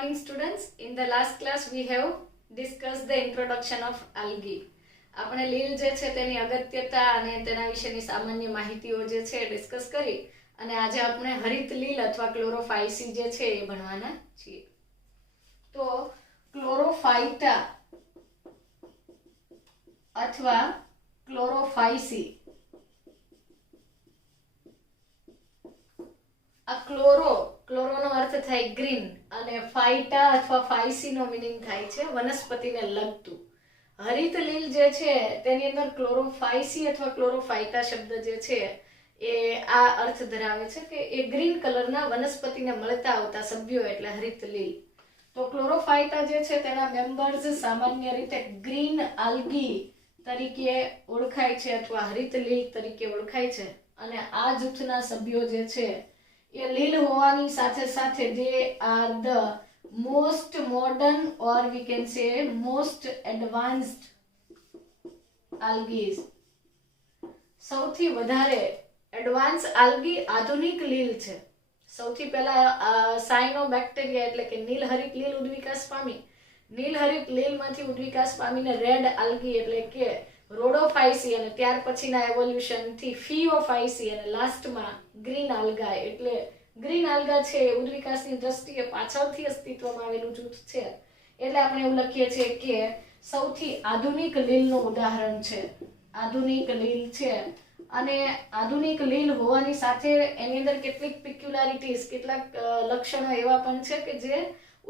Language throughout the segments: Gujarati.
morning students. In the last class we have discussed the introduction of algae. આપણે લીલ જે છે તેની અગત્યતા અને તેના વિશેની સામાન્ય માહિતીઓ જે છે ડિસ્કસ કરી અને આજે આપણે હરિત લીલ અથવા ક્લોરોફાઇસી જે છે એ ભણવાના છીએ. તો ક્લોરોફાઇટા અથવા ક્લોરોફાઇસી આ ક્લોરોનો અર્થ થાય ગ્રીન અને ફાઇટા અથવા ફાઇસીનો મીનિંગ થાય છે વનસ્પતિને લગતું. હરિત લીલ જે છે તેની અંદર ક્લોરોફાઇસી અથવા ક્લોરોફાઇટા શબ્દ જે છે એ આ અર્થ ધરાવે છે કે એ ગ્રીન કલરના વનસ્પતિને મળતા આવતા સભ્યો એટલે હરિત લીલ. તો ક્લોરોફાઇટા જે છે તેના મેમ્બર્સ સામાન્ય રીતે ગ્રીન આલ્ગી તરીકે ઓળખાય છે અથવા હરિત લીલ તરીકે ઓળખાય છે અને આ જૂથના સભ્યો જે છે એ લીલ હોવાની સાથે સાથે they are the most modern or we can say most advanced algae. સૌથી વધારે એડવાન્સ આલ્ગી આધુનિક લીલ છે. સૌથી પહેલા સાયનોબેક્ટેરિયા એટલે કે નીલહરિત લીલ ઉદ્વિકાસ પામી. નીલહરિત લીલમાંથી ઉદ્વિકાસ પામીને રેડ આલ્ગી એટલે કે રોડોફાઇસી અને ત્યાર પછીના એવોલ્યુશન થી ફિયોફાઇસી અને લાસ્ટમાં ગ્રીન આલ્ગા એટલે ગ્રીન આલ્ગા છે એ ઉદ્વિકાસની દ્રષ્ટિએ પાછળથી અસ્તિત્વમાં આવેલું જૂથ છે. એટલે આપણે એવું લખીએ છીએ કે સૌથી આધુનિક લીલનું ઉદાહરણ છે. આધુનિક લીલ છે અને આધુનિક લીલ હોવાની સાથે એની અંદર કેટલીક પિક્યુલારિટીઝ કેટલાક લક્ષણો એવા પણ છે કે જે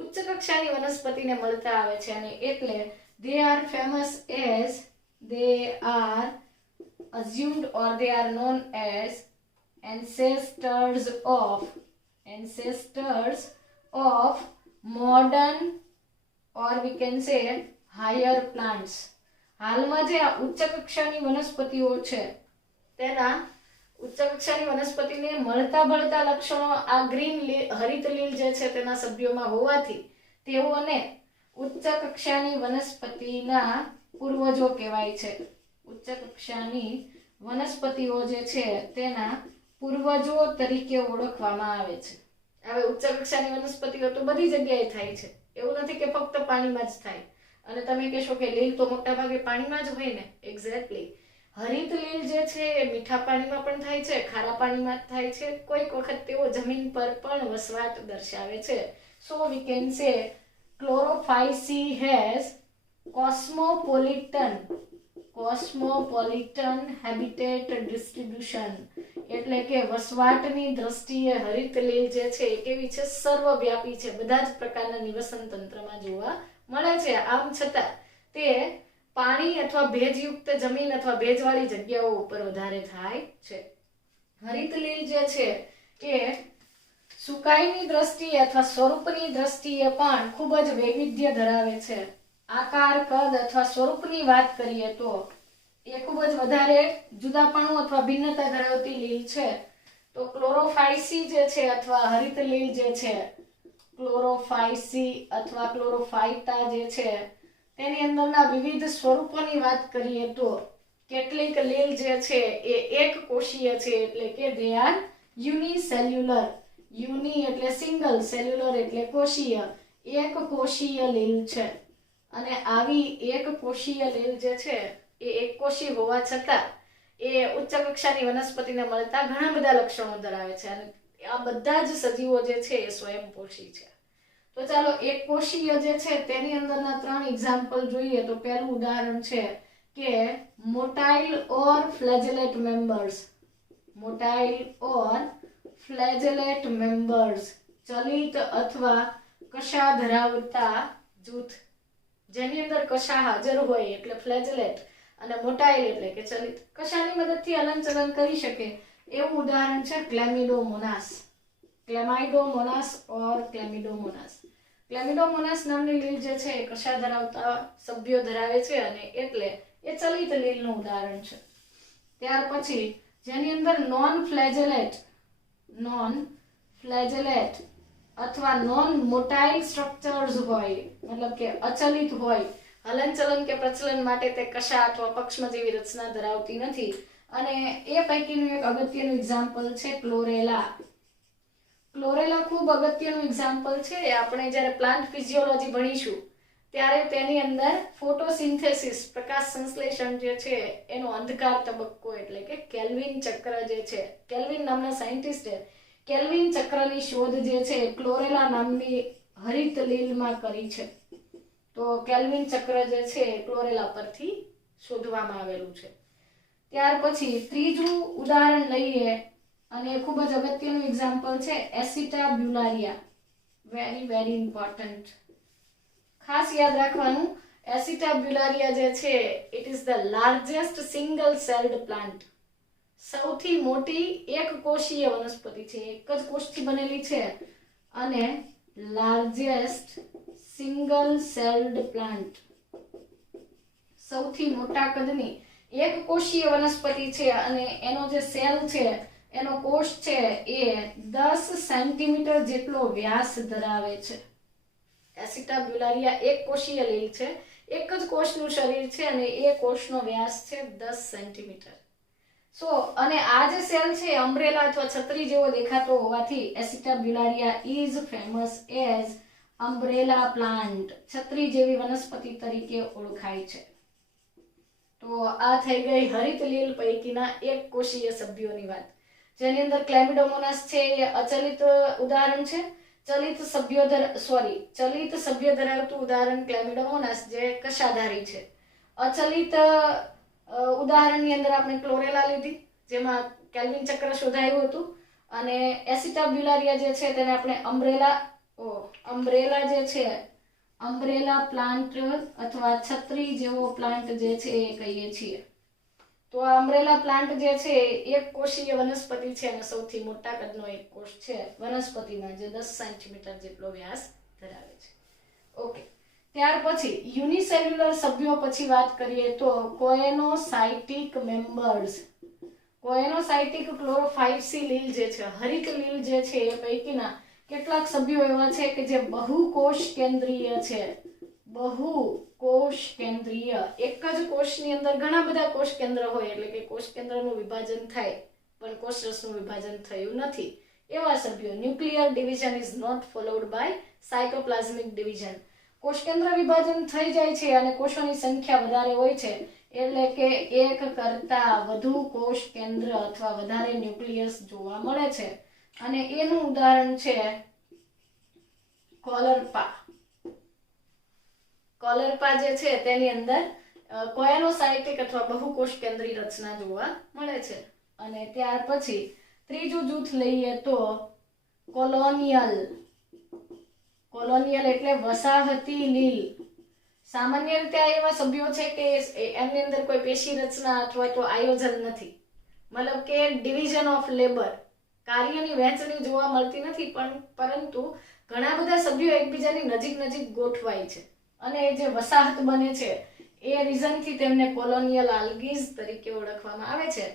ઉચ્ચ કક્ષાની વનસ્પતિને મળતા આવે છે અને એટલે they are famous as they are assumed or they are known as ancestors of modern or we can say higher plants. હાલમાં જે આ ઉચ્ચ કક્ષાની વનસ્પતિઓ છે તેના ઉચ્ચ કક્ષાની વનસ્પતિને મળતા ભળતા લક્ષણો આ ગ્રીન હરિત લીલ જે છે તેના સભ્યોમાં હોવાથી તેઓને ઉચ્ચ કક્ષાની વનસ્પતિના પૂર્વજો કહેવાય છે. ઉચ્ચ કક્ષાની વનસ્પતિઓ જે છે તેના પૂર્વજો તરીકે ઓળખવામાં આવે છે. હવે ઉચ્ચ કક્ષાની વનસ્પતિઓ તો બધી જગ્યાએ થાય છે. એવું નથી કે ફક્ત પાણીમાં જ થાય. અને તમે કહેશો કે લીલ તો મોટા ભાગે પાણીમાં જ હોય ને. એક્ઝેક્ટલી. હરિત લીલ જે છે એ મીઠા પાણીમાં પણ થાય છે, ખારા પાણીમાં થાય છે, કોઈક વખત તેઓ જમીન પર પણ વસવાટ દર્શાવે છે. સો we can say chlorophyceae has cosmopolitan habitat distribution એટલે કે વસવાટની દ્રષ્ટિએ હરિત લીલ જે છે એ કેવી છે? સર્વવ્યાપી છે. બધા જ પ્રકારના નિવસન તંત્રમાં જોવા મળે છે. આમ છતાં તે પાણી અથવા ભેજયુક્ત જમીન અથવા ભેજવાળી જગ્યાઓ ઉપર વધારે થાય છે. હરિત લીલ જે છે એ સુકાઈની દ્રષ્ટિએ અથવા સ્વરૂપની દ્રષ્ટિએ પણ ખૂબ જ વૈવિધ્ય ધરાવે છે. આકાર, કદ અથવા સ્વરૂપની વાત કરીએ તો એ ખૂબ જ વધારે જુદાપણું અથવા ભિન્નતા ધરાવતી લીલ છે. તો ક્લોરોફાઇસી જે છે અથવા હરિત લીલ જે છે, ક્લોરોફાઇસી અથવા ક્લોરોફાઇટા જે છે તેની અંદરના વિવિધ સ્વરૂપોની વાત કરીએ તો કેટલીક લીલ જે છે એ એક કોષીય છે એટલે કે they are unicellular. યુની એટલે સિંગલ, સેલ્યુલર એટલે કોષીય. એક કોષીય લીલ છે અને આવી એક કોષીય લીલ જે છે એ એક કોષી હોવા છતાં એ ઉચ્ચ કક્ષાની વનસ્પતિને મળતા ઘણા બધા લક્ષણો ધરાવે છે અને આ બધા જ સજીવો જે છે એ સ્વયંપોષી છે. તો ચાલો એક કોષીય જે છે તેની અંદરના 3 એક્ઝામ્પલ જોઈએ. તો પહેલું ઉદાહરણ છે કે મોટાઇલ ઓર ફ્લેજેલેટ મેમ્બર્સ. મોટાઇલ ઓર ફ્લેજેલેટ મેમ્બર્સ ચલિત અથવા કશા ધરાવતા જૂથ. જેની અંદર કશા હાજર હોય એટલે ફ્લેજેલેટ અને મોટાઇલ એટલે કે ચલિત. કશાની મદદથી હલનચલન કરી શકે એવું ઉદાહરણ છે ક્લેમિડોમોનાસ. ક્લેમાઇડોમોનાસ ઓર ક્લેમિડોમોનાસ. ક્લેમિડોમોનાસ નામની લીલ જે છે એ કશા ધરાવતા સભ્યો ધરાવે છે અને એટલે એ ચલિત લીલનું ઉદાહરણ છે. ત્યાર પછી જેની અંદર નોન ફ્લેજેલેટ અથવા નોન મોટાઇલ સ્ટ્રક્ચર્સ હોય મતલબ કે અચલિત હોય, હલનચલન કે પ્રચલન માટે તે કશા અથવા પક્ષમ જેવી રચના ધરાવતી નથી અને એ પૈકીનું એક અગત્યનું એક્ઝામ્પલ છે ક્લોરેલા. ક્લોરેલા ખૂબ અગત્યનું એક્ઝામ્પલ છે. આપણે જ્યારે પ્લાન્ટ ફિઝિયોલોજી ભણીશું ત્યારે તેની અંદર ફોટોસિન્થેસિસ પ્રકાશ સંશ્લેષણ જે છે એનો અંધકાર તબક્કો એટલે કે કેલ્વિન ચક્ર જે છે, કેલ્વિન નામના સાયન્ટિસ્ટે કેલ્વિન ચક્રની શોધ જે છે ક્લોરેલા નામની હરિત લીલમાં કરી છે. તો કેલ્વિન ચક્ર જે છે ક્લોરેલા પરથી શોધવામાં આવેલું છે. ત્યાર પછી ત્રીજું ઉદાહરણ લઈએ અને ખૂબ જ અગત્યનું એક્ઝામ્પલ છે એસિટાબ્યુલારિયા. વેરી વેરી ઇમ્પોર્ટન્ટ, ખાસ યાદ રાખવાનું. એસિટાબ્યુલારિયા જે છે it is the largest single celled plant. સૌથી મોટી એક કોષીય વનસ્પતિ છે, એક જ કોષથી બનેલી છે અને લાર્જેસ્ટ સિંગલ સેલ્ડ પ્લાન્ટ, સૌથી મોટા કદની એક કોષીય વનસ્પતિ છે અને એનો જે સેલ છે એનો કોષ છે એ 10 સેન્ટીમીટર જેટલો વ્યાસ ધરાવે છે. એસિટાબ્યુલારિયા એક કોષીય લીલ છે, એક જ કોષનું શરીર છે અને એ કોષનો વ્યાસ છે 10 સેન્ટીમીટર. અને આ જે સેલ છે અમ્બ્રેલા અથવા છત્રી જેવો દેખાતો હોવાથી Acetabularia is famous as umbrella plant, છત્રી જેવી વનસ્પતિ તરીકે ઓળખાય છે. તો આ થઈ ગઈ હરિત લીલ પૈકીના એક કોષીય સભ્યોની વાત, જેની અંદર ક્લેમિડોમોનાસ છે એ અચલિત ઉદાહરણ છે. ચલિત સભ્ય ધરાવતું ઉદાહરણ ક્લેમિડોમોનાસ જે કશાધારી છે. અચલિત ઉદાહરણની અંદર આપણે ક્લોરેલા લીધી જેમાં કેલ્વિન ચક્ર શોધાયું હતું અને એસિટાબ્યુલારિયા જે છે તેને આપણે અમ્બ્રેલા જે છે અમ્બ્રેલા પ્લાન્ટ અથવા છત્રી જેવો પ્લાન્ટ જે છે એ કહીએ છીએ. તો આ અમ્બ્રેલા પ્લાન્ટ જે છે એક કોષીય વનસ્પતિ છે અને સૌથી મોટા કદનો એક કોષ છે વનસ્પતિમાં, જે 10 સેન્ટીમીટર જેટલો વ્યાસ ધરાવે છે. ઓકે, ત્યાર પછી યુનિસેલ્યુલર સભ્યો પછી વાત કરીએ તો કોએનોસાઇટિક મેમ્બર્સ. કોએનોસાઇટિક ક્લોરોફાઇટસી લીલ જે છે, હરિત લીલ જે છે એ પૈકીના કેટલાક સભ્યો એવા છે કે જે બહુકોષ કેન્દ્રીય છે. બહુકોષ કેન્દ્રીય, એક જ કોષની અંદર ઘણા બધા કોષ કેન્દ્ર હોય એટલે કે કોષ કેન્દ્રનું વિભાજન થાય પણ કોષરસનું વિભાજન થયું નથી એવા સભ્યો. Nuclear division is not followed by cytoplasmic division. કોષ કેન્દ્ર વિભાજન થઈ જાય છે અને કોષોની સંખ્યા વધારે હોય છે એટલે કે એક કરતા વધુ કોષ કેન્દ્ર અથવા વધારે ન્યુક્લિયસ જોવા મળે છે અને એનું ઉદાહરણ છે કોલરપા. કોલરપા જે છે તેની અંદર કોએનોસાઇટિક અથવા બહુકોષ કેન્દ્રી રચના જોવા મળે છે. અને ત્યાર પછી ત્રીજું જૂથ લઈએ તો કોલોનિયલ. કોલોનિયલ એટલે વસાહતી લીલ. સામાન્ય રીતે એવા સભ્યો છે કે એમની અંદર કોઈ પેશી રચના અથવા તો આયોજન નથી, મતલબ કે ડિવિઝન ઓફ લેબર, કાર્યની વહેંચણી જોવા મળતી નથી, પરંતુ ઘણા બધા સભ્યો એકબીજાની નજીક ગોઠવાય છે અને જે વસાહત બને છે એ રીઝનથી તેમને કોલોનિયલ આલ્ગીઝ તરીકે ઓળખવામાં આવે છે.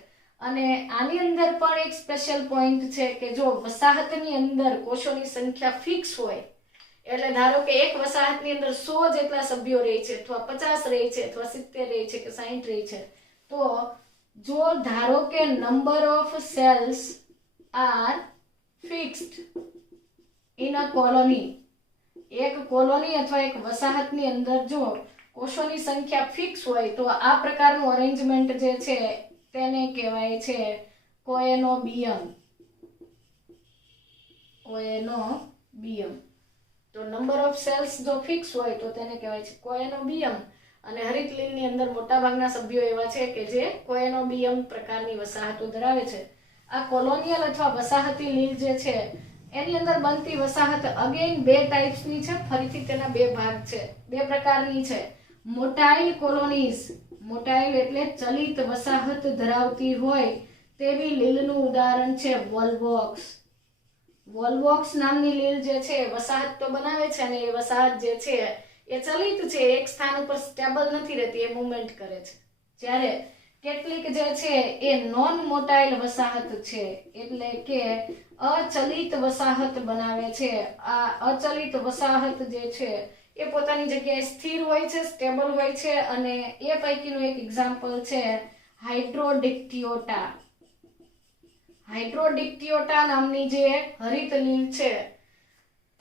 અને આની અંદર પણ એક સ્પેશિયલ પોઈન્ટ છે કે જો વસાહતની અંદર કોષોની સંખ્યા ફિક્સ હોય, એટલે ધારો કે એક વસાહતની અંદર 100 જેટલા સભ્યો રહે છે અથવા 50 રહે છે અથવા 70 રહે છે કે 60 રહે છે, તો જો ધારો કે number of cells are fixed in a colony, એક કોલોની અથવા એક વસાહતની અંદર જો કોષોની સંખ્યા ફિક્સ હોય તો આ પ્રકારનું અરેન્જમેન્ટ જે છે તેને કહેવાય છે કોએનોબિયમ. તો નંબર ઓફ સેલ્સ જો ફિક્સ હોય તો તેને કહેવાય છે કોએનોબિયમ. અને હરિત લીલની અંદર મોટાભાગના સભ્યો એવા છે કે જે કોએનોબિયમ પ્રકારની વસાહતો ધરાવે છે. આ કોલોનિયલ અથવા વસાહતી લીલ જે છે એની અંદર બનતી વસાહત અગેન 2 ટાઈપ્સની છે. ફરીથી તેના 2 ભાગ છે, 2 પ્રકારની છે. મોટાઇલ કોલોનીઝ, મોટાઇલ એટલે ચલિત વસાહત ધરાવતી હોય તેવી લીલનું ઉદાહરણ છે વોલ્વોક્સ. વોલ્વોક્સ નામની લીલ જે છે વસાહત તો બનાવે છે અને એ વસાહત જે છે એ ચલિત છે, એક સ્થાન ઉપર સ્ટેબલ નથી રહેતી, એ મૂવમેન્ટ કરે છે. જ્યારે કેટલીક જે છે એ નોન મોટાઇલ વસાહત છે એટલે કે અચલિત વસાહત બનાવે છે. આ અચલિત વસાહત જે છે એ પોતાની જગ્યાએ સ્થિર હોય છે, સ્ટેબલ હોય છે અને એ પૈકીનું એક એક્ઝામ્પલ છે હાઇડ્રોડિક્ટિયોટા. હાઇડ્રોડિક્ટિયોટા નામની જે હરિત લીલ છે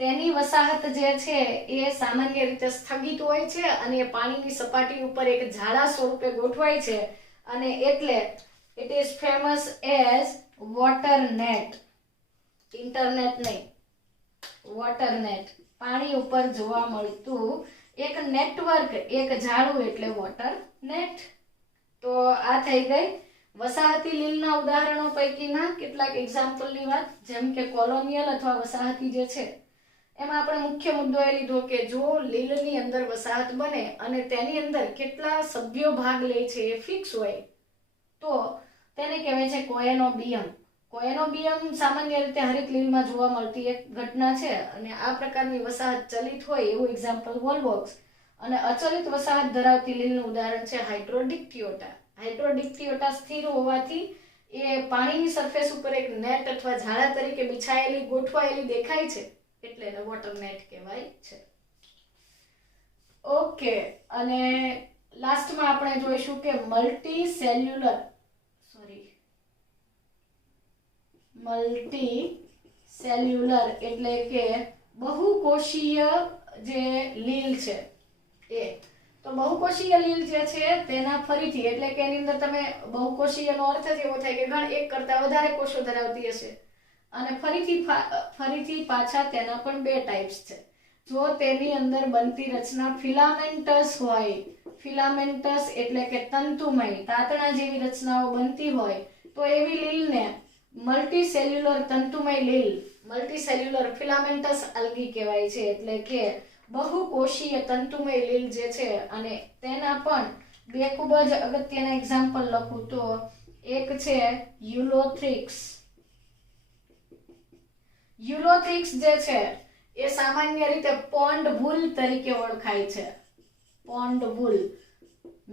તેની વસાહત જે છે એ સામાન્ય રીતે સ્થગિત હોય છે અને એ પાણીની સપાટી ઉપર એક જાળા સ્વરૂપે ગોઠવાય છે અને એટલે it is famous as water net. Internet નહીં, વોટર નેટ. પાણી ઉપર જોવા મળતું એક નેટવર્ક, એક જાળું એટલે વોટર નેટ. તો આ થઈ ગઈ વસાહતી લીલના ઉદાહરણો પૈકીના કેટલાક એક્ઝામ્પલની વાત. જેમ કે કોલોનિયલ અથવા વસાહતી જે છે એમાં આપણે મુખ્ય મુદ્દો એ લીધો કે જો લીલની અંદર વસાહત બને અને તેની અંદર કેટલા સભ્યો ભાગ લે છે એ ફિક્સ હોય તો તેને કહેવાય છે કોએનોબિયમ. કોએનોબિયમ સામાન્ય રીતે હરિત લીલમાં જોવા મળતી એક ઘટના છે અને આ પ્રકારની વસાહત ચલિત હોય એવું એક્ઝામ્પલ વોલવોક્સ. અને અચલિત વસાહત ધરાવતી લીલનું ઉદાહરણ છે હાઇડ્રોડિક્ટિયોટા. હાઇડ્રોડિક્ટિયોટા સ્થિર હોવાથી એ પાણીની સરફેસ ઉપર એક નેટ અથવા જાળા તરીકે બિછાયેલી ગોઠવાયેલી દેખાય છે એટલે એને વોટર નેટ કહેવાય છે. ઓકે, અને લાસ્ટમાં આપણે જોઈશું કે મલ્ટી સેલ્યુલર એટલે કે બહુકોષીય જે લીલ છે એ. તો બહુકોષીય લીલ જે છે તેના ફરીથી એટલે કે એની અંદર તમે બહુકોષીયનો અર્થ જ એવો થાય કે એક કરતા વધારે કોષો ધરાવતી હશે અને ફરીથી પાછા તેના પણ બે ટાઈપ્સ છે. જો તેની અંદર બનતી રચના ફિલામેન્ટસ હોય, ફિલામેન્ટસ એટલે કે તંતુમય તાતણા જેવી રચનાઓ બનતી હોય તો એવી લીલને મલ્ટીસેલ્યુલર તંતુમય લીલ, મલ્ટીસેલ્યુલર ફિલામેન્ટસ આલ્ગી કહેવાય છે. એટલે કે બહુકોષીય તંતુમય લીલ જે છે અને તેના પણ બે ખૂબ જ અગત્યના એક્ઝામ્પલ લખું તો એક છે યુલોથ્રિક્સ. યુલોથ્રિક્સ જે છે એ સામાન્ય રીતે પોન્ડ બુલ તરીકે ઓળખાય છે. પોન્ડ બુલ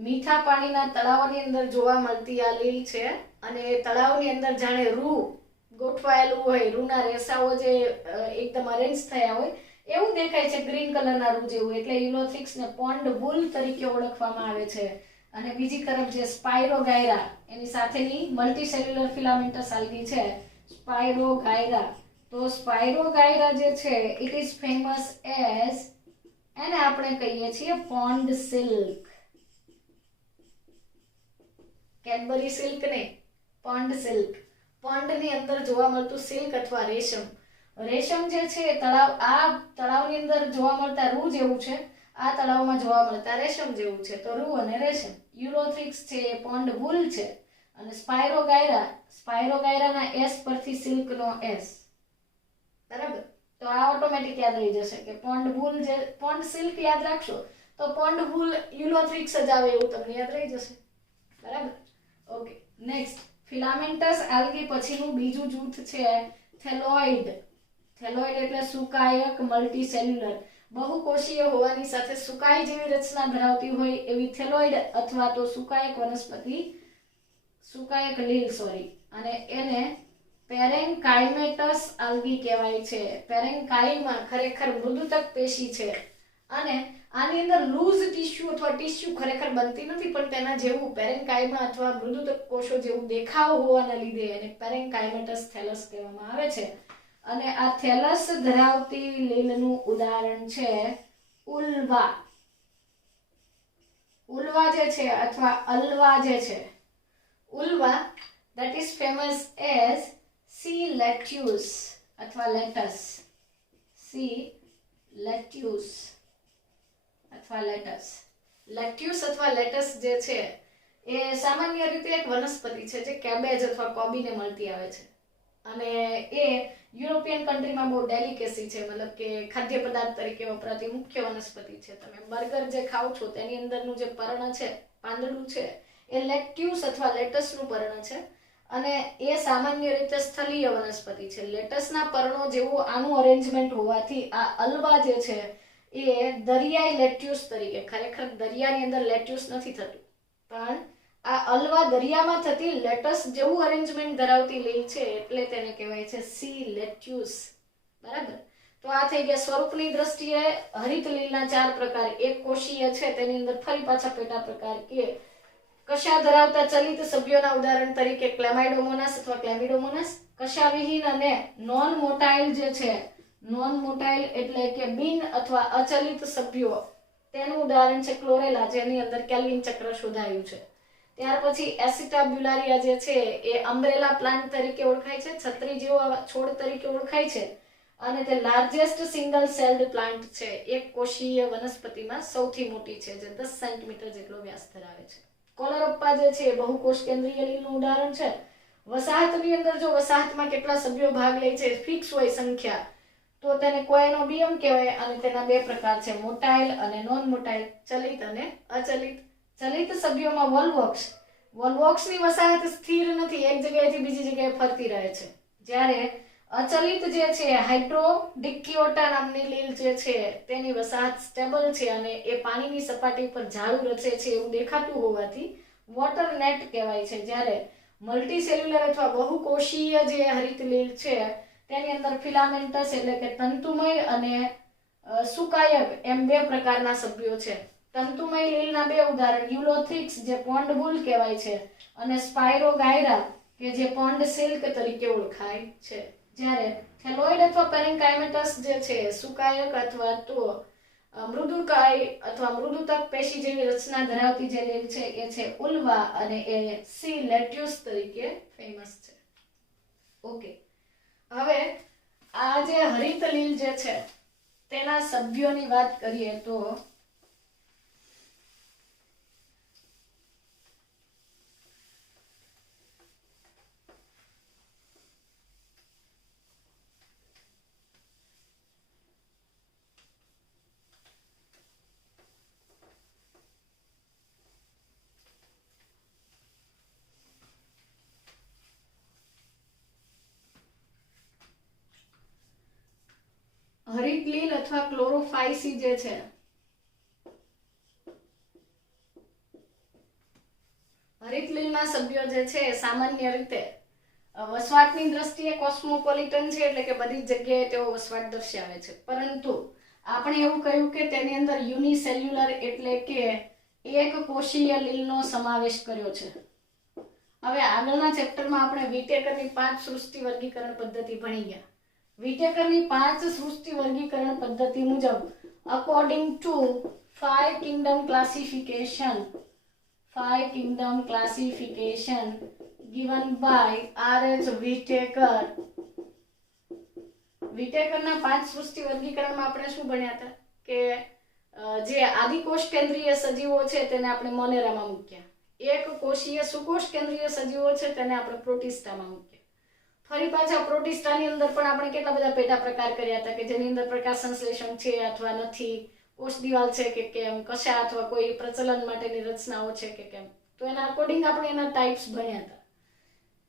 મીઠા પાણીના તળાવની અંદર જોવા મળતી આ લીલ છે અને તળાવની અંદર જાણે રૂ ગોઠવાયેલું હોય, રૂના રેસાઓ જે એકદમ અરેન્જ થયા હોય એવું દેખાય છે, ગ્રીન કલરના રૂ જેવું. એટલે યુલોથ્રિક્સને પોન્ડ બુલ તરીકે ઓળખવામાં આવે છે. અને બીજી તરફ જે સ્પાઇરોગાયરા એની સાથેની મલ્ટીસેલ્યુલર ફિલામેન્ટસ આલ્ગી છે સ્પાઇરોગાયરા. તો સ્પાઇરોગાયરા જે છે ઇટ ઇઝ ફેમસ એઝ, એને આપણે કહીએ છીએ પોન્ડ સિલ્ક. કેડબરી સિલ્ક નહીં, પોન્ડ સિલ્ક. પોન્ડની અંદર જોવા મળતું સિલ્ક અથવા રેશમ. રેશમ જે છે તળાવની અંદર જોવા મળતા રૂ જેવું છે, આ તળાવમાં જોવા મળતા રેશમ જેવું છે. તો રૂ અને રેશમ. યુલોથ્રિક્સ છે એ પોન્ડ વૂલ છે અને સ્પાઇરોગાયરાના એસ પરથી સિલ્કનો એસ. બરાબર? તો આ ઓટોમેટિક યાદ રહી જશે કે પોન્ડ વૂલ જે પોન્ડ સિલ્ક યાદ રાખશો તો પોન્ડ વૂલ યુલોથ્રિક્સ જ આવે એવું તમને યાદ રહી જશે. બરાબર? ઓકે, નેક્સ્ટ ફિલામેન્ટસ આલ્ગી પછીનું બીજું જૂથ છે થેલોઇડ. થેલોઇડ એટલે સુકાયક મલ્ટીસેલ્યુલર. બહુકોષીય હોવાની સાથે સુકાઈ જેવી રચના ધરાવતી હોય એવી થેલોઇડ અથવા તો સુકાયક વનસ્પતિ, સુકાયક લીલ અને એને પેરેન્કાઇમેટસ આલ્ગી કહેવાય છે. પેરેન્કાઇમા ખરેખર મૃદુતક પેશી છે અને આની અંદર લૂઝ ટિશ્યુ અથવા ટિશ્યુ ખરેખર બનતી નથી પણ તેના જેવું પેરેન્કાઇમા અથવા મૃદુતક કોષો જેવું દેખાવ હોવાના લીધે એને પેરેન્કાઇમેટસ થેલસ કહેવામાં આવે છે. અને આ થેલસ ધરાવતી લીલનું ઉદાહરણ છે ઉલ્વા. ઉલ્વા જે છે અથવા અલ્વા જે છે, ઉલ્વા that is famous as sea lettuce અથવા લેટસ. sea lettuce અથવા લેટસ. લેટ્યુસ અથવા લેટસ જે છે એ સામાન્ય રીતે એક વનસ્પતિ છે જે કેબેજ અથવા કોબીને મળતી આવે છે અને એ યુરોપિયન કન્ટ્રીમાં બહુ ડેલિકેસી છે, મતલબ કે ખાદ્ય પદાર્થ તરીકે વપરાતી મુખ્ય વનસ્પતિ છે. તમે બર્ગર જે ખાવ છો તેની અંદરનું જે પર્ણ છે, પાંદડું છે, એ લેટ્યુસ અથવા લેટસનું પર્ણ છે અને એ સામાન્ય રીતે સ્થળીય વનસ્પતિ છે. લેટસના પર્ણો જેવું આનું અરેન્જમેન્ટ હોવાથી આ અલ્વા જે છે એ દરિયાઈ લેટ્યુસ તરીકે, ખરેખર દરિયાની અંદર લેટ્યુસ નથી થતું પણ આ અલ્વા દરિયામાં થતી લેટસ જેવું અરેન્જમેન્ટ ધરાવતી લીલ છે એટલે તેને કહેવાય છે સી લેટ્યુસ. બરાબર? તો આ થઈ ગયા સ્વરૂપની દ્રષ્ટિએ હરિત લીલના 4 પ્રકાર. એક કોષીય છે તેની અંદર ફરી પાછા પેટા પ્રકાર કે કશા ધરાવતા ચલિત સભ્યોના ઉદાહરણ તરીકે ક્લેમાઇડોમોનાસ અથવા ક્લેમિડોમોનાસ. કશા વિહીન અને નોન મોટાઇલ જે છે, નોન મોટાઇલ એટલે કે બિન અથવા અચલિત સભ્યો, તેનું ઉદાહરણ છે ક્લોરેલા, જેની અંદર કેલ્વિન ચક્ર શોધાયું છે. ત્યાર પછી એસિટાબ્યુલારિયા જે છે એ અમ્બ્રેલા પ્લાન્ટ તરીકે ઓળખાય છે, છત્રી જેવો છોડ તરીકે ઓળખાય છે અને તે લાર્જેસ્ટ સિંગલ સેલ્ડ પ્લાન્ટ છે. એક કોષીય વનસ્પતિમાં સૌથી મોટી છે, જે 10 સેન્ટીમીટર જેટલો વ્યાસ ધરાવે છે. કોલરોપ્પા જે છે એ બહુકોષ કેન્દ્રીય લીલનું ઉદાહરણ છે. વસાહતની અંદર જો વસાહતમાં કેટલા સભ્યો ભાગ લે છે ફિક્સ હોય સંખ્યા, તો તેને કોએનોબિયમ કહેવાય અને તેના બે પ્રકાર છે, મોટાઇલ અને નોન મોટાઇલ, ચલિત અને અચલિત. ચલિત સભ્યોમાં વોલ્વોક્સ, વોલ્વોક્સની વસાહત સ્થિર નથી, એક જગ્યાએથી બીજી જગ્યાએ ફરતી રહે છે. જ્યારે અચલિત જે છે હાઇડ્રોડિક્ટિયોટા નામની લીલ જે છે તેની વસાહત સ્ટેબલ છે અને એ પાણીની સપાટી પર જાળું રચે છે એવું દેખાતું હોવાથી વોટર નેટ કહેવાય છે. જ્યારે મલ્ટીસેલ્યુલર અથવા બહુકોષીય જે હરિત લીલ છે તેની અંદર ફિલામેન્ટસ એટલે કે તંતુમય અને સુકાયક એમ બે પ્રકારના સભ્યો છે. તંતુમય લીલના બે ઉદાહરણ યુલોથ્રિક્સ જે પોન્ડ બુલ કહેવાય છે અને સ્પાઇરોગાયરા કે જે પોન્ડ સિલ્ક તરીકે ઓળખાય છે. જ્યારે થેલોઇડ અથવા પેરેન્કાઇમેટસ જે છે સુકાયક અથવા તો મૃદુકાય અથવા મૃદુતક પેશી જેવી રચના ધરાવતી જે લીલ છે એ છે ઉલ્વા અને એ સી લેટ્યુસ તરીકે ફેમસ છે. ઓકે, હવે આ જે હરિત લીલ જે છે તેના સભ્યોની વાત કરીએ તો હરિત લીલ અથવા ક્લોરોફાઇસી જે છે હરિત લીલના સભ્યો જે છે સામાન્ય રીતે વસવાટની દ્રષ્ટિએ કોસ્મોપોલિટન છે, એટલે કે બધી જગ્યાએ તેઓ વસવાટ દર્શાવે છે. પરંતુ આપણે એવું કહ્યું કે તેની અંદર યુનિસેલ્યુલર એટલે કે એક કોષીય લીલનો સમાવેશ કર્યો છે. હવે આગળના ચેપ્ટરમાં આપણે વિટેકરની 5 સૃષ્ટિ વર્ગીકરણ પદ્ધતિ ભણી ગયા. વિટેકરની 5 સૃષ્ટિ વર્ગીકરણ પદ્ધતિ મુજબ according to 5 Kingdom classification given by R.H. Whittaker. વિટેકરના 5 સૃષ્ટિ વર્ગીકરણમાં આપણે શું ભણ્યા હતા કે જે આદિકોષ કેન્દ્રીય સજીવો છે તેને આપણે મોનેરામાં મૂક્યા, એક કોષીય સુકોષ કેન્દ્રીય સજીવો છે તેને આપણે પ્રોટિસ્ટામાં મૂક્યા. ફરી પાછા પ્રોટિસ્ટાની અંદર પણ આપણે કેટલા બધા પેટા પ્રકાર કર્યા હતા કે જેની અંદર પ્રકાશ સંશ્લેષણ છે અથવા નથી, કોષ દિવાલ છે કે કેમ, કશા અથવા કોઈ પ્રચલન માટેની રચનાઓ છે કે કેમ. તો એના અકોર્ડિંગ આપણે એના ટાઇપ્સ ભણ્યા હતા.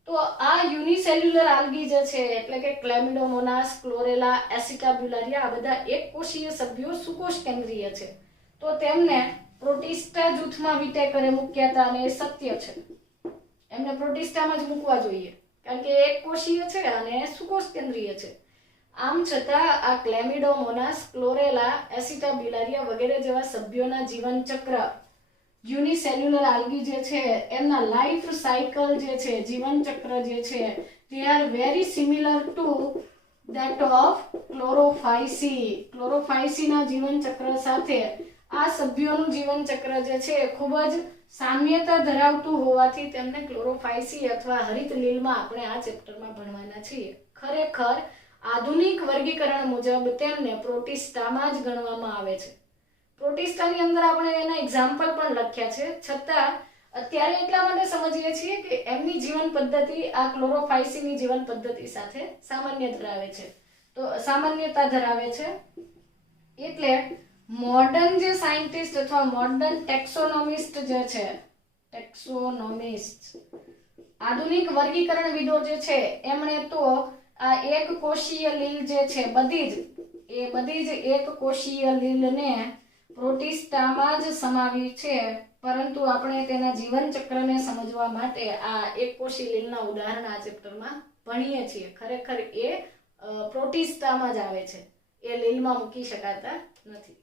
તો આ યુનિસેલ્યુલર આલ્ગી જે છે એટલે કે ક્લેમિડોમોનાસ, ક્લોરેલા, એસિટાબ્યુલારિયા આ બધા એક કોષીય સભ્યો સુકોષ કેન્દ્રીય છે. તો તેમને પ્રોટિસ્ટા જૂથમાં વિટેકરે મૂક્યા હતા અને એ સત્ય છે. એમને પ્રોટિસ્ટામાં જ મૂકવા જોઈએ કારણ કે એક કોષીય છે અને સુકોષ કેન્દ્રીય છે. આમ છતાં આ ક્લેમિડોમોનાસ, ક્લોરેલા, એસિટાબ્યુલારિયા વગેરે જેવા સભ્યોના જીવન ચક્ર યુનિસેલ્યુલર આલ્ગી જે છે એમના લાઈફ સાયકલ જે છે, જીવન ચક્ર જે છે they are very similar to that of ક્લોરોફાઇસી. ક્લોરોફાઇસીના જીવન ચક્ર સાથે આ સભ્યોનું જીવન ચક્ર જે છે ખૂબ જ સામ્યતા ધરાવતું હોવાથી તેમને ક્લોરોફાઇસી અથવા હરિત લીલમાં આપણે આ ચેપ્ટરમાં ભણવાના છીએ. ખરેખર આધુનિક વર્ગીકરણ મુજબ તેમને પ્રોટિસ્ટામાં જ ગણવામાં આવે છે. પ્રોટિસ્ટાની અંદર આપણે એના એક્ઝામ્પલ પણ લખ્યા છે, છતાં અત્યારે એટલા માટે સમજીએ છીએ કે એમની જીવન પદ્ધતિ આ ક્લોરોફાઇસીની જીવન પદ્ધતિ સાથે સામાન્યતા ધરાવે છે. એટલે મોડર્ન જે સાયન્ટિસ્ટ અથવા મોડર્ન ટેક્સોનોમિસ્ટ જે છે, આધુનિક વર્ગીકરણવિદો જે છે એમણે તો આ એક કોષીય લીલ જે છે બધી જ એક કોષીય લીલને પ્રોટિસ્ટામાં જ સમાવી છે. પરંતુ આપણે તેના જીવન ચક્રને સમજવા માટે આ એક કોષી લીલના ઉદાહરણ આ ચેપ્ટરમાં ભણીએ છીએ. ખરેખર એ પ્રોટિસ્ટામાં જ આવે છે, એ લીલમાં મૂકી શકાતા નથી.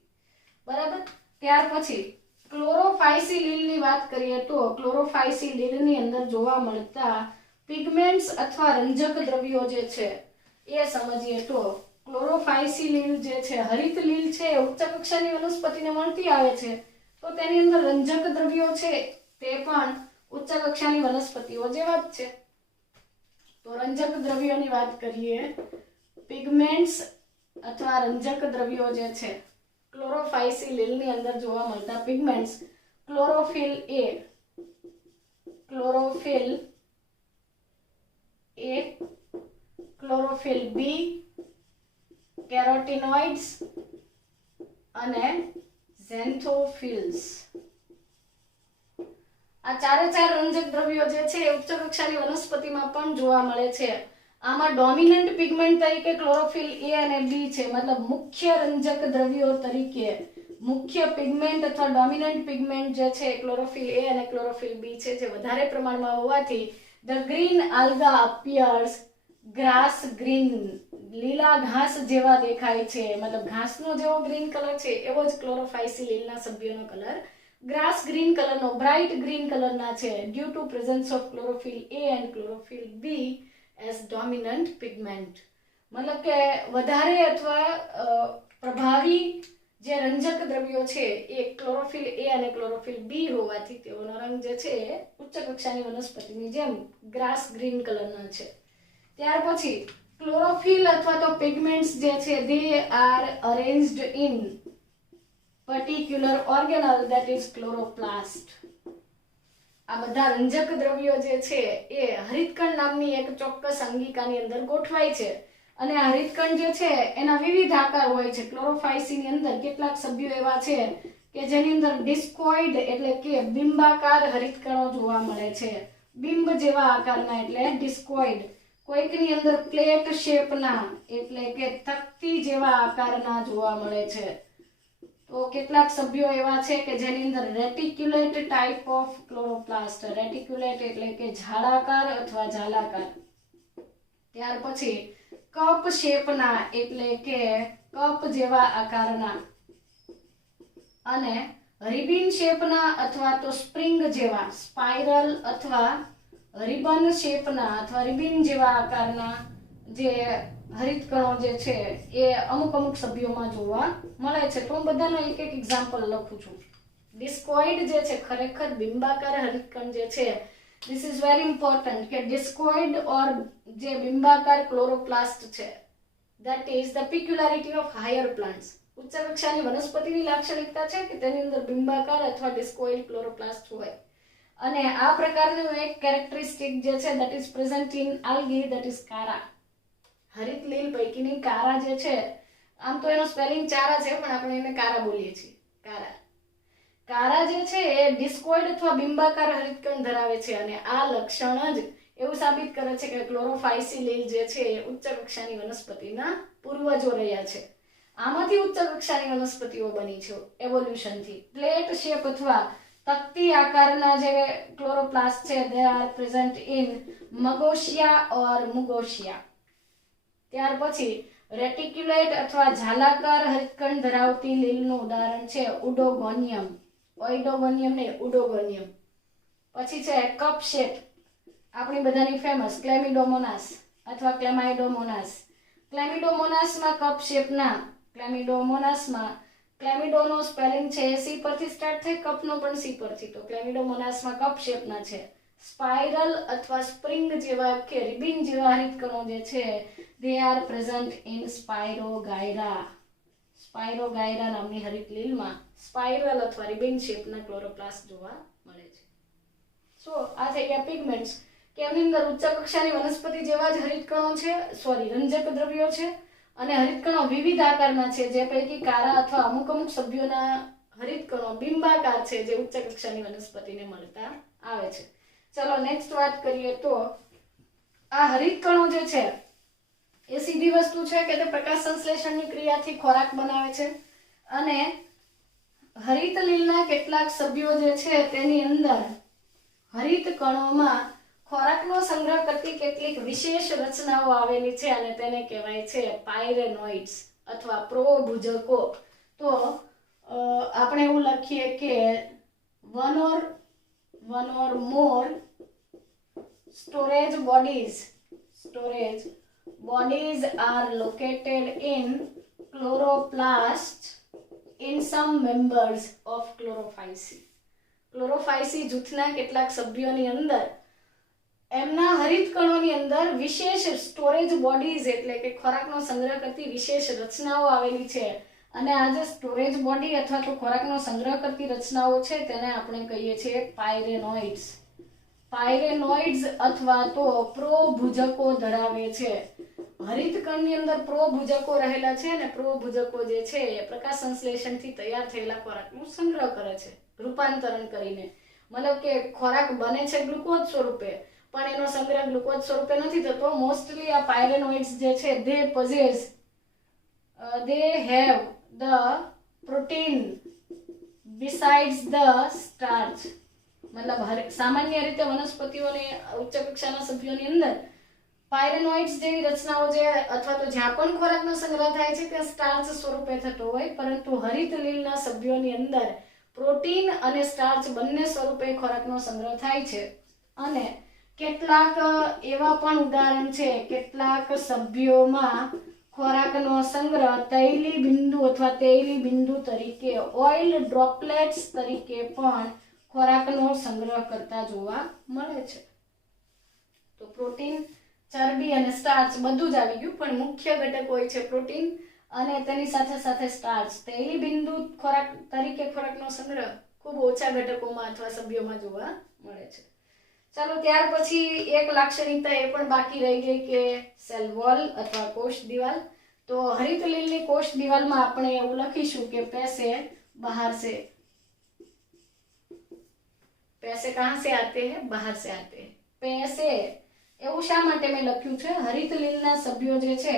બરાબર. ત્યાર પછી ક્લોરોફાઇસિલિનની વાત કરીએ તો ક્લોરોફાઇસિલિનની અંદર જોવા મળતા પિગમેન્ટ્સ અથવા રંજક દ્રવ્યો જે છે એ સમજીએ તો ક્લોરોફાઇસિલિન જે છે હરિત લીલ છે એ ઉચ્ચ કક્ષાની વનસ્પતિને મળતી આવે છે, તો તેની અંદર રંજક દ્રવ્યો છે તે પણ ઉચ્ચ કક્ષાની વનસ્પતિઓ જેવા જ છે. તો રંજક દ્રવ્યોની વાત કરીએ, પિગમેન્ટ્સ અથવા રંજક દ્રવ્યો જે છે ક્લોરોફાઇસિલિનની અંદર જોવા મળતા પિગમેન્ટ્સ ક્લોરોફિલ એ, ક્લોરોફિલ બી, કેરોટીનોઇડ્સ અને ઝેન્થોફિલ્સ. આ ચારે ચાર રંજક દ્રવ્યો જે છે એ ઉચ્ચ કક્ષાની વનસ્પતિમાં પણ જોવા મળે છે. આમાં ડોમિનન્ટ પિગમેન્ટ તરીકે ક્લોરોફિલ એ અને બી છે, મતલબ મુખ્ય રંજક દ્રવ્યો તરીકે મુખ્ય પિગમેન્ટ અથવા ડોમિનન્ટ પિગમેન્ટ જે છે ક્લોરોફિલ એ અને ક્લોરોફિલ બી છે, જે વધારે પ્રમાણમાં હોવાથી the green આલ્ગા appears grass green, લીલા ઘાસ જેવા દેખાય છે, મતલબ ઘાસનો જેવો ગ્રીન કલર છે એવો જ ક્લોરોફાઇસિલિનના સભ્યોનો કલર ગ્રાસ ગ્રીન કલરનો, બ્રાઇટ ગ્રીન કલરના છે, due to presence of chlorophyll A and chlorophyll B as dominant pigment. મતલબ કે વધારે અથવા પ્રભાવી જે રંજક દ્રવ્યો છે એ ક્લોરોફિલ એ અને ક્લોરોફિલ બી હોવાથી તેઓનો રંગ જે છે એ ઉચ્ચ કક્ષાની વનસ્પતિની જેમ ગ્રાસ ગ્રીન કલરના છે. ત્યાર પછી ક્લોરોફિલ અથવા તો પિગમેન્ટ્સ જે છે they are arranged in particular organelle that is chloroplast. આ બધા રંજક દ્રવ્યો જે છે એ હરિતકણ નામની એક ચોક્કસ અંગિકાની અંદર ગોઠવાય છે અને આ હરિતકણ જે છે એના વિવિધ આકાર હોય છે. ક્લોરોફાઇસની અંદર કેટલાક સભ્યો એવા છે કે જેની અંદર ડિસ્કોઇડ એટલે કે બિંબાકાર હરિતકણો જોવા મળે છે, બિંબ જેવા આકારના એટલે ડિસ્કોઇડ. કોઈકની અંદર પ્લેટ શેપના એટલે કે તકતી જેવા આકારના જોવા મળે છે. તો કેટલાક સભ્યો એવા છે કે જેની અંદર રેટિક્યુલેટ ટાઇપ ઓફ ક્લોરોપ્લાસ્ટ, રેટિક્યુલેટ એટલે કે ઝાડાકાર અથવા જાલાકાર. ત્યાર પછી કપ શેપના એટલે કે કપ જેવા આકારના અને રિબિન શેપના અથવા તો સ્પ્રિંગ જેવા, સ્પાઇરલ અથવા રિબન શેપના અથવા રિબિન જેવા આકારના જે હરિતકણો જે છે એ અમુક અમુક સભ્યોમાં જોવા મળે છે. તો હું બધાનો એક એક એક્ઝામ્પલ લખું છું. ડિસ્કોઇડ જે છે ખરેખર બિંબાકાર હરિતકણ જે છે, ધીસ ઇઝ વેરી ઇમ્પોર્ટન્ટ કે ડિસ્કોઇડ ઓર જે બિંબાકાર ક્લોરોપ્લાસ્ટ છે that is the peculiarity of higher plants. ઉચ્ચ કક્ષાની વનસ્પતિની લાક્ષણિકતા છે કે તેની અંદર બિંબાકાર અથવા ડિસ્કોઇડ ક્લોરોપ્લાસ્ટ હોય. અને આ પ્રકારનું એક કેરેક્ટરિસ્ટિક જે છે that is present in algae, that is કારા. હરિત લીલ પૈકીની કારા જે છે, આમ તો એનો સ્પેલિંગ ચારા છે પણ આપણે એને કારા બોલીએ છીએ. કારા જે છે એ ડિસ્કોઇડ અથવા બિંબાકાર હરિતકણ ધરાવે છે અને આ લક્ષણ જ એવું સાબિત કરે છે કે ક્લોરોફાઇસિલિન જે છે એ ઉચ્ચ કક્ષાની વનસ્પતિના પૂર્વજો રહ્યા છે. આમાંથી ઉચ્ચ કક્ષાની વનસ્પતિઓ બની છે એવોલ્યુશનથી. પ્લેટ શેપ અથવા તકતી આકારના જે ક્લોરોપ્લાસ્ટ છે they are present in મગોશિયા or મુગોશિયા. ત્યાર પછી રેટિક્યુલેટ અથવા ઝાલાકાર હરિતકણ ધરાવતી લીલનું ઉદાહરણ છે ઉડોગોનિયમ, ઓઇડોગોનિયમ ને ઉડોગોનિયમ. પછી છે કપ શેપ, આપણી બધાની ફેમસ ક્લેમિડોમોનાસ અથવા ક્લેમાઇડોમોનાસ. ક્લેમિડોમોનાસમાં કપ શેપના, ક્લેમિડોમોનાસમાં ક્લેમિડોનો સ્પેલિંગ છે સી પરથી સ્ટાર્ટ થાય, કપનો પણ સી પરથી, તો ક્લેમિડોમોનાસમાં કપ શેપના છે. સ્પાઇરલ અથવા સ્પ્રિંગ જેવા કે રિબિન જેવા હરિતકણો જે છે they are present in સ્પાઇરોગાયરા. સ્પાઇરોગાયરા નામની હરિત લીલમાં સ્પાઇરલ અથવા રિબિન શેપના ક્લોરોપ્લાસ્ટ જોવા મળે છે. સો આ થઈ ગયા પિગમેન્ટ્સ કે એમની અંદર ઉચ્ચ કક્ષાની વનસ્પતિ જેવા જ હરિતકણો છે, રંજક દ્રવ્યો છે અને હરિતકણો વિવિધ આકારના છે, જે પૈકી કારા અથવા અમુક અમુક સભ્યોના હરિતકણો બિંબાકાર છે જે ઉચ્ચ કક્ષાની વનસ્પતિને મળતા આવે છે. ચલો નેક્સ્ટ વાત કરીએ તો આ હરિતકણો જે છે એ સીધી વસ્તુ છે કે તે પ્રકાશ સંશ્લેષણની ક્રિયાથી ખોરાક બનાવે છે અને હરિત લીલના કેટલાક સભ્યો જે છે તેની અંદર હરિતકણોમાં ખોરાકનો સંગ્રહ કરતી કેટલીક વિશેષ રચનાઓ આવેલી છે અને તેને કહેવાય છે પાયરેનોઇડ્સ અથવા પ્રોભુજકો. તો આપણે એવું લખીએ કે one or more storage bodies are located in chloroplast in some members of chlorophyceae. ક્લોરોફાઇસી જૂથના કેટલાક સભ્યોની અંદર એમના હરિત કણોની અંદર વિશેષ સ્ટોરેજ બોડીઝ એટલે કે ખોરાકનો સંગ્રહ કરતી વિશેષ રચનાઓ આવેલી છે અને આ જે સ્ટોરેજ બોડી અથવા તો ખોરાકનો સંગ્રહ કરતી રચનાઓ છે તેને આપણે કહીએ છીએ પાયરેનોઇડ્સ અથવા તો પ્રોભુજકો ધરાવે છે. હરિત કણની અંદર પ્રોભુજકો રહેલા છે અને પ્રોભુજકો જે છે એ પ્રકાશ સંશ્લેષણથી તૈયાર થયેલા ખોરાકનો સંગ્રહ કરે છે રૂપાંતરણ કરીને. મતલબ કે ખોરાક બને છે ગ્લુકોઝ સ્વરૂપે પણ એનો સંગ્રહ ગ્લુકોઝ સ્વરૂપે નથી થતો. મોસ્ટલી આ પાયરેનોઇડ્સ જે છે they have the protein besides the starch. મતલબ સામાન્ય રીતે વનસ્પતિઓને ઉચ્ચ કક્ષાના સભ્યોની અંદર પાયરેનોઇડ્સ જેવી રચનાઓ જે અથવા તો જ્યાં પણ ખોરાકનો સંગ્રહ થાય છે તે સ્ટાર્ચ સ્વરૂપે થતો હોય, પરંતુ હરિત લીલના સભ્યોની અંદર પ્રોટીન અને સ્ટાર્ચ બંને સ્વરૂપે ખોરાકનો સંગ્રહ થાય છે. અને કેટલાક એવા પણ ઉદાહરણ છે, કેટલાક સભ્યોમાં ખોરાકનો સંગ્રહ તૈલી બિંદુ અથવા તૈલી બિંદુ તરીકે ઓઇલ ડ્રોપલેટ્સ તરીકે પણ ખોરાકનો સંગ્રહ કરતા જોવા મળે છે. તો પ્રોટીન, ચરબી અને સ્ટાર્ચ બધું જ આવી ગયું, પણ મુખ્ય ઘટક હોય છે પ્રોટીન અને તેની સાથે સાથે સ્ટાર્ચ. તૈલી બિંદુ ખોરાક તરીકે ખોરાકનો સંગ્રહ ખૂબ ઓછા ઘટકોમાં અથવા સભ્યોમાં જોવા મળે છે. ચાલો ત્યાર પછી એક લાક્ષણિકતા એ પણ બાકી રહી ગઈ કે સેલ વોલ અથવા કોષ દિવાલ. તો હરિત લીલની કોષ દિવાલમાં આપણે એવું લખીશું કે पैसे बाहर से पैसे कहां से आते हैं बाहर से आते हैं. पैसे એવું શા માટે મેં લખ્યું છે? હરિત લીલના સભ્યો જે છે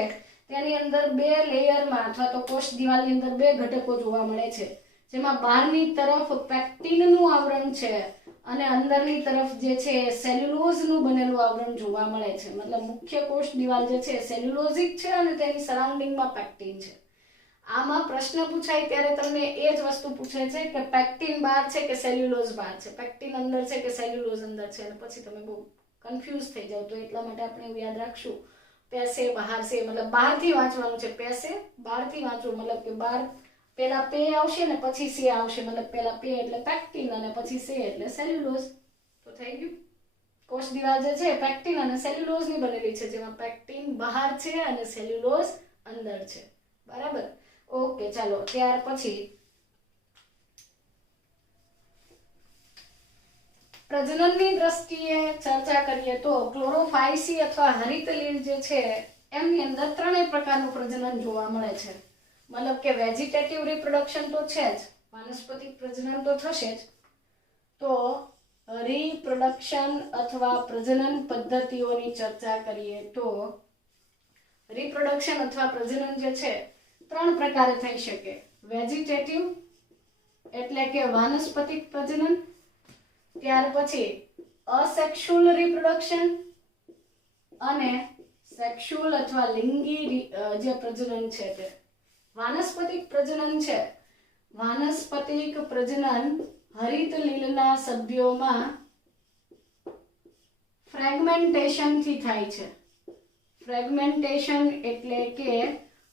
તેની અંદર બે લેયરમાં અથવા તો કોષ દિવાલની અંદર બે ઘટકો જોવા મળે છે, જેમાં બહારની તરફ પેક્ટિનનું આવરણ છે અને અંદરની તરફ જે છે સેલ્યુલોઝનું બનેલું આવરણ જોવા મળે છે. મતલબ મુખ્ય કોષ દિવાલ જે છે સેલ્યુલોઝિક છે અને તેની સરાઉન્ડિંગમાં પેક્ટિન છે. આમાં પ્રશ્ન પૂછાય ત્યારે તમને એ જ વસ્તુ પૂછે છે કે પેક્ટિન બહાર છે કે સેલ્યુલોઝ બહાર છે, પેક્ટિન અંદર છે કે સેલ્યુલોઝ અંદર છે, અને પછી તમે બહુ કન્ફ્યુઝ થઈ જાવ. તો એટલા માટે આપણે એવું યાદ રાખશું पैसे बाहर से मतलब બહારથી વાંચવાનું છે. पैसे બહારથી વાંચવું મતલબ કે બહાર પેલા પે આવશે ને પછી સે આવશે, મતલબ પેલા પે એટલે પેક્ટિન અને પછી સે એટલે સેલ્યુલોઝ. તો થઈ ગયું. કોષ દિવાલ જે છે પેક્ટિન અને સેલ્યુલોઝ ની બનેલી છે, જેમાં પેક્ટિન બહાર છે અને સેલ્યુલોઝ અંદર છે. બરાબર? ઓકે, ચાલો ત્યાર પછી પ્રજનનની દ્રષ્ટિએ ચર્ચા કરીએ તો ક્લોરોફાઇસી અથવા હરિત લીલ જે છે એમની અંદર ત્રણેય પ્રકારનું પ્રજનન જોવા મળે છે. મતલબ કે વેજીટેટિવ રિપ્રોડક્શન તો છે જ, વાનસ્પતિક પ્રજનન તો થશે જ. તો રિપ્રોડક્શન અથવા પ્રજનન પદ્ધતિઓની ચર્ચા કરીએ તો રિપ્રોડક્શન અથવા પ્રજનન જે છે ત્રણ પ્રકારે થઈ શકે. વેજીટેટિવ એટલે કે વાનસ્પતિક પ્રજનન, ત્યાર પછી અસેક્સ્યુઅલ રિપ્રોડક્શન અને સેક્સ્યુઅલ અથવા લિંગી જે પ્રજનન છે તે. વાનસ્પતિક પ્રજનન છે, વાનસ્પતિક પ્રજનન હરિત લીલના સભ્યોમાં ફ્રેગમેન્ટેશન થી થાય છે. ફ્રેગમેન્ટેશન એટલે કે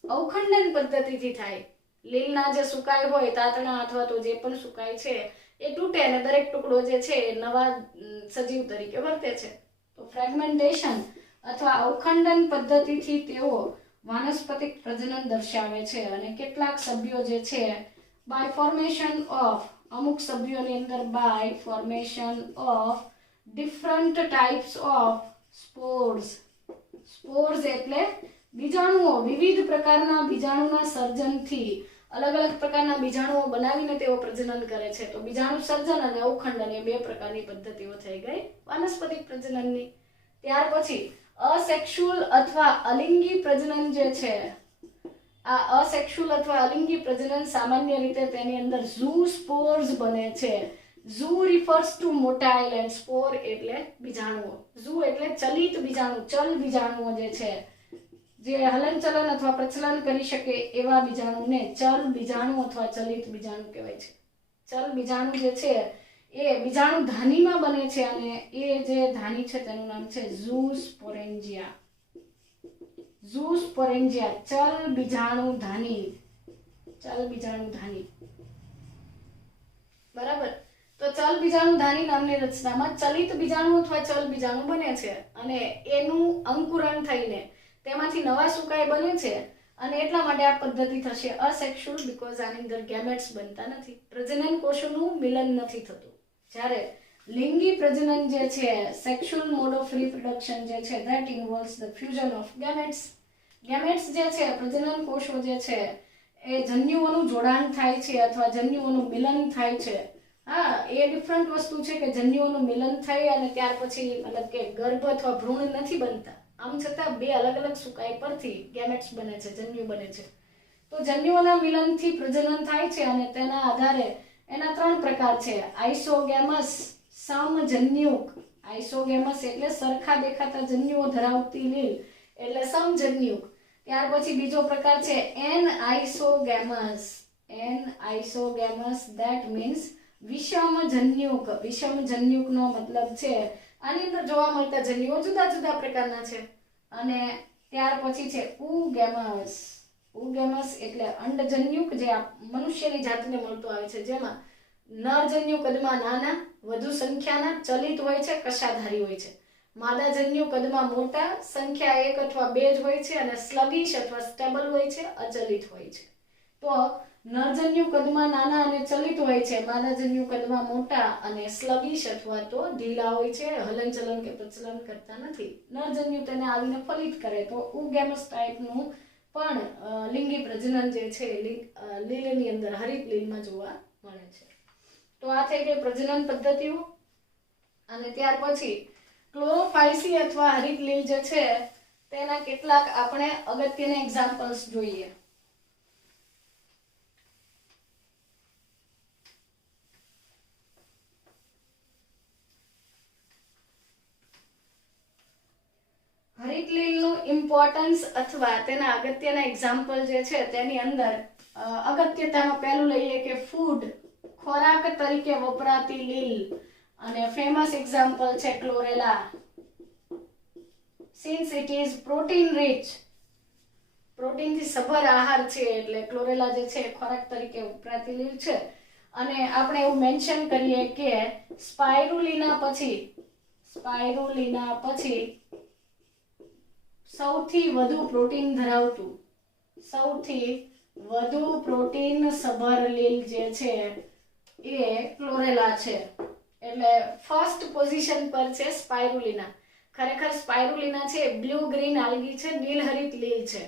અવખંડન પદ્ધતિથી થાય. લીલના જે સુકાય હોય તાતણા અથવા તો જે પણ સુકાય છે એ તૂટે અને દરેક ટુકડો જે છે એ નવા સજીવ તરીકે વર્તે છે. તો ફ્રેગમેન્ટેશન અથવા અવખંડન પદ્ધતિથી તેઓ વાનસ્પતિક પ્રજનન દર્શાવે છે. અને કેટલાક સભ્યો જે છે બાય ફોર્મેશન ઓફ, અમુક સભ્યોની અંદર by formation of different types of spores. Spores એટલે બીજાણુઓ, વિવિધ પ્રકારના બીજાણુના સર્જનથી અલગ અલગ પ્રકારના બીજાણુઓ બનાવીને તેઓ પ્રજનન કરે છે. તો બીજાણુ સર્જન અને અવખંડન એ બે પ્રકારની પદ્ધતિઓ થઈ ગઈ વાનસ્પતિક પ્રજનનની. ત્યાર પછી અસેક્સ્યુઅલ અથવા અલિંગી પ્રજનન જે છે, આ અસેક્સ્યુઅલ અથવા અલિંગી પ્રજનન સામાન્ય રીતે તેની અંદર ઝૂ સ્પોર્સ બને છે. ઝૂ રિફર્સ ટુ મોટાઇલ એન્ડ સ્પોર એટલે બીજાણુઓ. ઝૂ એટલે ચલિત બીજાણુ, ચલ બીજાણુઓ જે છે, જે હલનચલન અથવા પ્રચલન કરી શકે એવા બીજાણુને ચલ બીજાણુ અથવા ચલિત બીજાણુ કહેવાય છે. ચલ બીજાણુ જે છે એ બીજાણુ ધાનીમાં બને છે અને એ જે ધાની છે તેનું નામ છે ઝૂસ્પોરેન્જિયા. ઝૂસ્પોરેન્જિયા ચલ બીજાણુ ધાની. ચલ બીજાણુ ધાની. બરાબર. તો ચલ બીજાણુ ધાની નામની રચનામાં ચલિત બીજાણુ અથવા ચલ બીજાણુ બને છે અને એનું અંકુરણ થઈને તેમાંથી નવા સુકાય બને છે અને એટલા માટે આ પદ્ધતિ થશે અસેક્સ્યુઅલ બીકોઝ આની અંદર ગેમેટ્સ બનતા નથી, પ્રજનન કોષોનું મિલન નથી થતું. જ્યારે લિંગી પ્રજનન જે છે સેક્સ્યુઅલ મોડ ઓફ રિપ્રોડક્શન જે છે that ઇન્વોલ્વ્સ the fusion of gametes. Gametes જે છે પ્રજનન કોષો જે છે એ જન્યુઓનું જોડાણ થાય છે અથવા જન્યુઓનું મિલન થાય છે. હા, એ ડિફરન્ટ વસ્તુ છે કે જન્યુઓનું મિલન થાય અને ત્યાર પછી મતલબ કે ગર્ભ અથવા ભ્રૂણ નથી બનતા. આમ છતાં બે અલગ અલગ સુકાઈ પરથી ગેમેટ્સ બને છે, જન્યુ બને છે. તો જન્યુઓના મિલનથી પ્રજનન થાય છે અને તેના આધારે એના 3 પ્રકાર છે: આઇસોગેમસ, સમજન્યુક. આઇસોગેમસ એટલે સરખા દેખાતા જન્યુઓ ધરાવતી લીલ એટલે સમજન્યુક. ત્યાર પછી બીજો પ્રકાર છે anisogamous. Anisogamous that means વિષમજન્યુક. વિષમજન્યુકનો મતલબ છે આની અંદર જોવા મળતા જન્યુઓ જુદા જુદા પ્રકારના છે. અને ત્યાર પછી છે ઉગેમસ. ઉગેમસ એટલે અંડજન્યુક જે મનુષ્યની જાતને મળતું આવે છે, જેમાં નરજન્યુ કદમાં નાના, વધુ સંખ્યાના, ચલિત હોય છે, કશાધારી હોય છે. માદાજન્યુ કદમાં મોટા, સંખ્યા 1 અથવા 2 જ હોય છે અને સ્લગિશ અથવા સ્ટેબલ હોય છે, અચલિત હોય છે. તો નરજન્યુ કદમાં નાના અને ચલિત હોય છે, માદાજન્યુ કદમાં મોટા અને સ્લગિશ અથવા તો ઢીલા હોય છે, હલનચલન કે પ્રચલન કરતા નથી. નરજન્યુ તેને આવીને ફલિત કરે તો ઉગેમસ ટાઈપનું પણ લિંગી પ્રજનન જે છે લીલની અંદર હરિત લીલમાં જોવા મળે છે. તો આ થઈ ગઈ પ્રજનન પદ્ધતિઓ. અને ત્યાર પછી ક્લોરોફાઇસી અથવા હરિત લીલ જે છે તેના કેટલાક આપણે અગત્યના એક્ઝામ્પલ્સ જોઈએ. હરિત લીલનું ઇમ્પોર્ટન્સ અથવા તેના અગત્યના એક્ઝામ્પલ જે છે તેની અંદર અગત્યતામાં પહેલું લઈએ કે ફૂડ, ખોરાક તરીકે વપરાતી લીલ. અને ફેમસ એક્ઝામ્પલ છે Chlorella. Since it is protein rich, પ્રોટીનથી સભર આહાર છે એટલે ક્લોરેલા જે છે ખોરાક તરીકે વપરાતી લીલ છે. અને આપણે એવું મેન્શન કરીએ કે સ્પાઇરુલિના પછી સૌથી વધુ પ્રોટીન સભર લીલ જે છે એ ક્લોરેલા છે. એટલે ફર્સ્ટ પોઝિશન પર છે સ્પાઇરુલિના. ખરેખર સ્પાઇરુલિના છે બ્લુ ગ્રીન આલ્ગી છે, નીલહરિત લીલ છે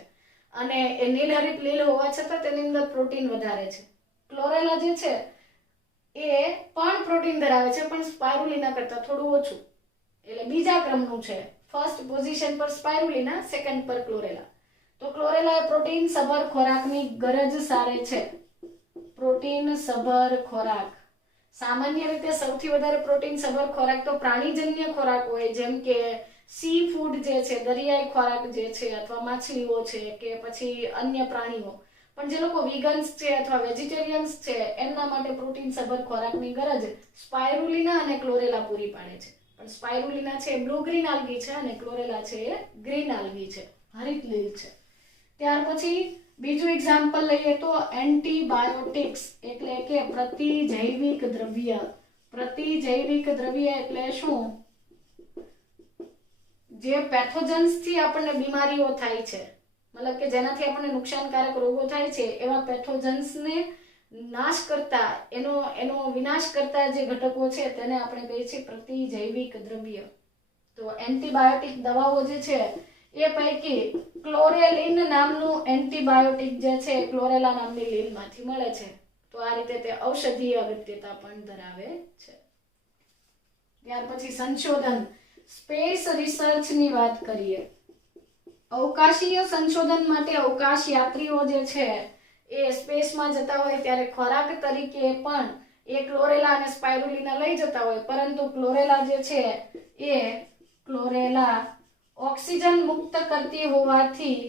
અને એ નીલહરિત લીલ હોવા છતાં તેની અંદર પ્રોટીન વધારે છે. ક્લોરેલા જે છે એ પણ પ્રોટીન ધરાવે છે પણ સ્પાઇરુલિના કરતાં થોડું ઓછું, એટલે બીજા ક્રમનું છે. ફર્સ્ટ પોઝિશન પર સ્પાઇરુલિના, સેકન્ડ પર ક્લોરેલા. તો ક્લોરેલા એ પ્રોટીન સભર ખોરાકની ગરજ સારે છે. પ્રોટીન સભર ખોરાક. સામાન્ય રીતે સૌથી વધારે પ્રોટીન સભર ખોરાક તો પ્રાણીજન્ય ખોરાક હોય, જેમ કે સી ફૂડ જે છે, દરિયાઈ ખોરાક જે છે, અથવા માછલીઓ છે કે પછી અન્ય પ્રાણીઓ. પણ જે લોકો વિગન્સ છે અથવા વેજીટેરિયન્સ છે એમના માટે પ્રોટીન સભર ખોરાકની ગરજ સ્પાઇરુલિના અને ક્લોરેલા પૂરી પાડે છે. પણ સ્પાઇરુલિના છે બ્લુ ગ્રીન આલ્ગી છે અને ક્લોરેલા છે એ ગ્રીન આલ્ગી છે, હરિત લીલ છે. ત્યાર પછી બીજું એક્ઝામ્પલ લઈએ તો એન્ટીબાયોટિક્સ એટલે કે પ્રતિજૈવિક દ્રવ્ય. પ્રતિજૈવિક દ્રવ્ય એટલે શું? જે પેથોજન્સ થી આપણને બીમારીઓ થાય છે, મતલબ કે જેનાથી આપણને નુકસાનકારક રોગો થાય છે, એવા પેથોજન્સને નાશ કરતા, એનો વિનાશ કરતા જે ઘટકો છે તેને આપણે કહીએ છીએ પ્રતિજૈવિક દ્રવ્ય. તો એન્ટીબાયોટિક દવાઓ જે છે એ પૈકી ક્લોરેલિન નામનું એન્ટીબાયોટિક જે છે ક્લોરેલા નામની લીલમાંથી મળે છે. તો આ રીતે તે ઔષધીય અગત્યતા પણ ધરાવે છે. ત્યાર પછી સંશોધન, સ્પેસ રિસર્ચની વાત કરીએ. અવકાશીય સંશોધન માટે અવકાશ યાત્રીઓ જે છે એ સ્પેસમાં જતા હોય ત્યારે ખોરાક તરીકે પણ એ ક્લોરેલા અને સ્પાઇરુલિના લઈ જતા હોય, પરંતુ ક્લોરેલા જે છે એ ક્લોરેલા ઓક્સિજન મુક્ત કરતી હોવાથી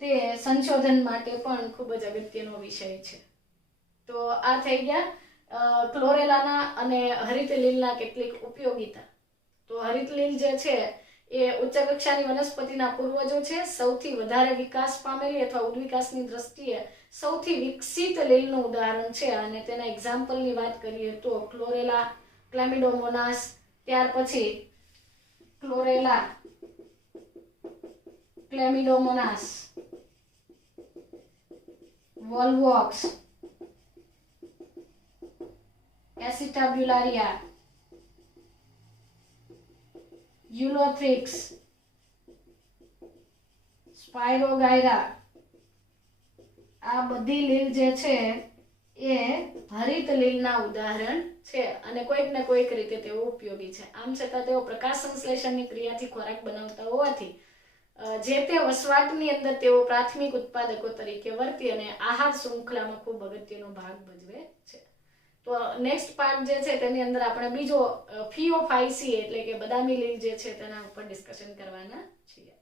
તે સંશોધન માટે પણ ખૂબ જ અગત્યનો વિષય છે. તો આ થઈ ગયા ક્લોરેલાના અને હરિત લીલના કેટલીક ઉપયોગિતા. તો હરિત લીલ જે છે એ ઉચ્ચ કક્ષાની વનસ્પતિના પૂર્વજો છે. સૌથી વધારે વિકાસ પામેલી અથવા ઉદ્વિકાસની દ્રષ્ટિએ સૌથી વિકસિત લીલનું ઉદાહરણ છે. અને તેના એક્ઝામ્પલની વાત કરીએ તો ક્લોરેલા, ક્લેમિડોમોનાસ, ત્યાર પછી ક્લોરેલા, ક્લેમિડોમોનાસ, વોલ્વોક્સ, એસિટાબ્યુલારિયા, યુલોથ્રિક્સ, સ્પાયરોગાયરા. આ બધી લીલ જે છે એ હરિત લીલના ઉદાહરણ છે અને કોઈક ને કોઈક રીતે તેઓ ઉપયોગી છે. આમ છતાં તેઓ પ્રકાશ સંશ્લેષણની ક્રિયાથી ખોરાક બનાવતા હોવાથી જે તે વસવાટની અંદર તેઓ પ્રાથમિક ઉત્પાદકો તરીકે વર્તી અને આહાર શૃંખલામાં ખૂબ અગત્યનો ભાગ ભજવે છે. તો નેક્સ્ટ પાર્ટ જે છે તેની અંદર આપણે બીજો ફિયોફાઇસી એટલે કે બદામી લીલ જે છે તેના ઉપર ડિસ્કશન કરવાના છીએ.